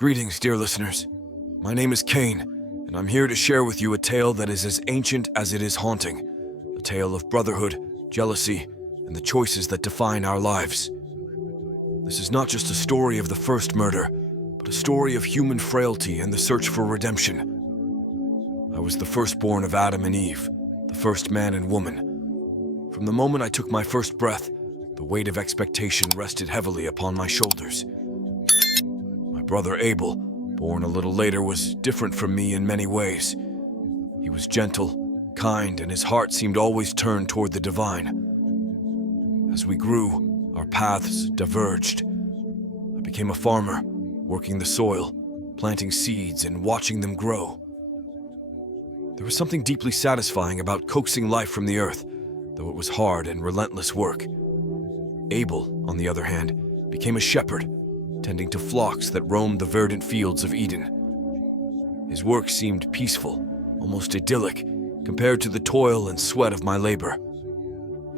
Greetings, dear listeners. My name is Cain, and I'm here to share with you a tale that is as ancient as it is haunting. A tale of brotherhood, jealousy, and the choices that define our lives. This is not just a story of the first murder, but a story of human frailty and the search for redemption. I was the firstborn of Adam and Eve, the first man and woman. From the moment I took my first breath, the weight of expectation rested heavily upon my shoulders. My brother Abel, born a little later, was different from me in many ways. He was gentle, kind, and his heart seemed always turned toward the divine. As we grew, our paths diverged. I became a farmer, working the soil, planting seeds, and watching them grow. There was something deeply satisfying about coaxing life from the earth, though it was hard and relentless work. Abel, on the other hand, became a shepherd, tending to flocks that roamed the verdant fields of Eden. His work seemed peaceful, almost idyllic, compared to the toil and sweat of my labor.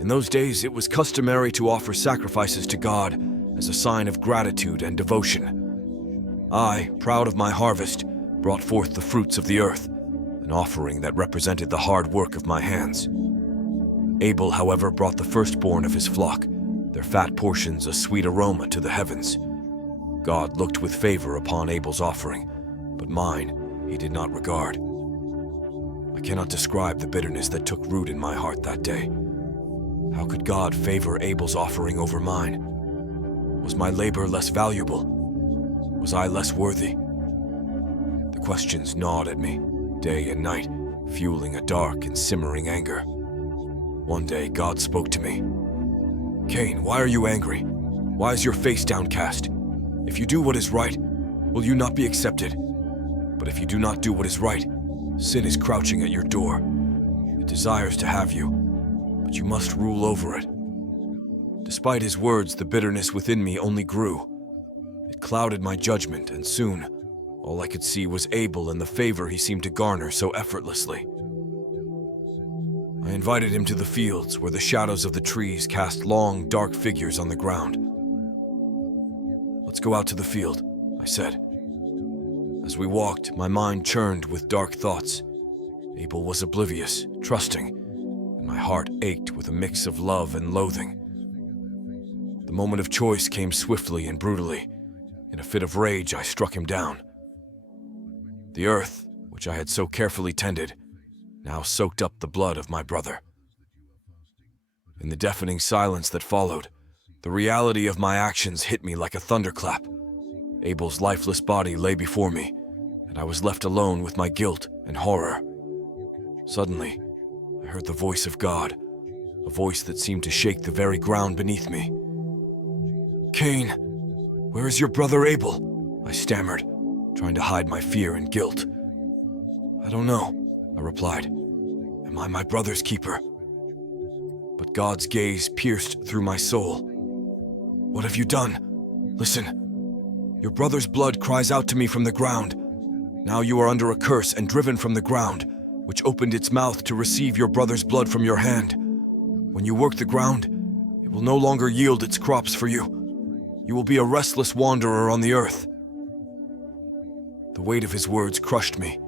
In those days, it was customary to offer sacrifices to God as a sign of gratitude and devotion. I, proud of my harvest, brought forth the fruits of the earth, an offering that represented the hard work of my hands. Abel, however, brought the firstborn of his flock, their fat portions a sweet aroma to the heavens. God looked with favor upon Abel's offering, but mine he did not regard. I cannot describe the bitterness that took root in my heart that day. How could God favor Abel's offering over mine? Was my labor less valuable? Was I less worthy? The questions gnawed at me, day and night, fueling a dark and simmering anger. One day, God spoke to me. "Cain, why are you angry? Why is your face downcast? If you do what is right, will you not be accepted? But if you do not do what is right, sin is crouching at your door. It desires to have you, but you must rule over it." Despite his words, the bitterness within me only grew. It clouded my judgment, and soon, all I could see was Abel and the favor he seemed to garner so effortlessly. I invited him to the fields where the shadows of the trees cast long, dark figures on the ground. "Let's go out to the field," I said. As we walked, my mind churned with dark thoughts. Abel was oblivious, trusting, and my heart ached with a mix of love and loathing. The moment of choice came swiftly and brutally. In a fit of rage, I struck him down. The earth, which I had so carefully tended, now soaked up the blood of my brother. In the deafening silence that followed, the reality of my actions hit me like a thunderclap. Abel's lifeless body lay before me, and I was left alone with my guilt and horror. Suddenly, I heard the voice of God, a voice that seemed to shake the very ground beneath me. "Cain, where is your brother Abel?" I stammered, trying to hide my fear and guilt. "I don't know," I replied. "Am I my brother's keeper?" But God's gaze pierced through my soul. "What have you done? Listen. Your brother's blood cries out to me from the ground. Now you are under a curse and driven from the ground, which opened its mouth to receive your brother's blood from your hand. When you work the ground, it will no longer yield its crops for you. You will be a restless wanderer on the earth." The weight of his words crushed me.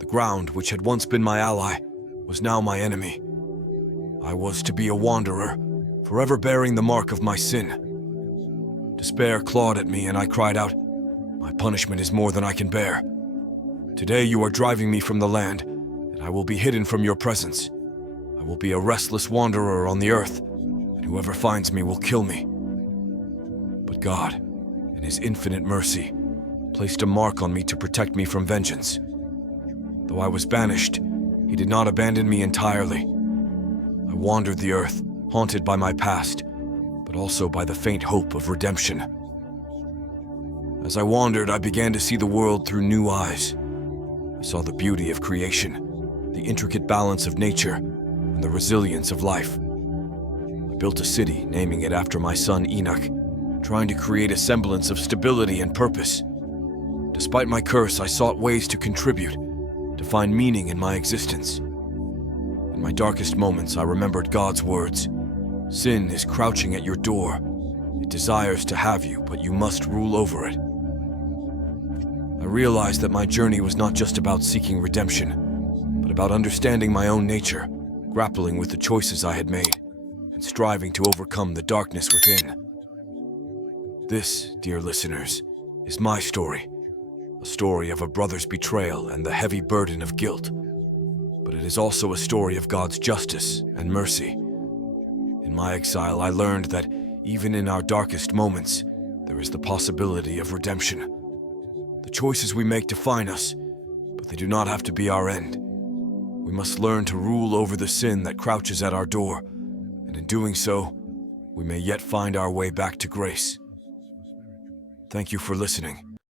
The ground, which had once been my ally, was now my enemy. I was to be a wanderer, forever bearing the mark of my sin. Despair clawed at me, and I cried out, "My punishment is more than I can bear. Today you are driving me from the land, and I will be hidden from your presence. I will be a restless wanderer on the earth, and whoever finds me will kill me." But God, in his infinite mercy, placed a mark on me to protect me from vengeance. Though I was banished, he did not abandon me entirely. I wandered the earth, haunted by my past, but also by the faint hope of redemption. As I wandered, I began to see the world through new eyes. I saw the beauty of creation, the intricate balance of nature, and the resilience of life. I built a city, naming it after my son Enoch, trying to create a semblance of stability and purpose. Despite my curse, I sought ways to contribute, to find meaning in my existence. In my darkest moments, I remembered God's words. "Sin is crouching at your door. It desires to have you, but you must rule over it." I realized that my journey was not just about seeking redemption, but about understanding my own nature, grappling with the choices I had made, and striving to overcome the darkness within. This, dear listeners, is my story, a story of a brother's betrayal and the heavy burden of guilt. But it is also a story of God's justice and mercy. In my exile, I learned that even in our darkest moments, there is the possibility of redemption. The choices we make define us, but they do not have to be our end. We must learn to rule over the sin that crouches at our door, and in doing so, we may yet find our way back to grace. Thank you for listening.